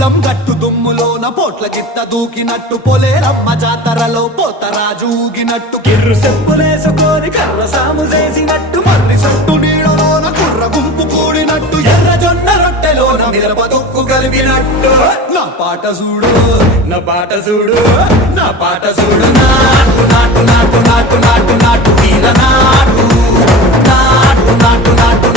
పొలం గట్టు దుమ్ములోన పోట్ల గిత్త దూకినట్టు పొలేరమ్మ జాతరలో పోతరాజు ఊగినట్టు కిర్రు చెప్పులేసుకొని కర్ర సాము చేసినట్టు మర్రి సట్టు నీడలోన కుర్ర గుంపు కూడినట్టు ఎర్ర జొన్న రొట్టెలోన మిరప దొక్కు కలిపినట్టు నా పాట చూడు నా పాట చూడు నా పాట చూడు నాటు నాటు నాటు నాటు నాటు నాటు తీర నాటు నాటు నాటు నాటు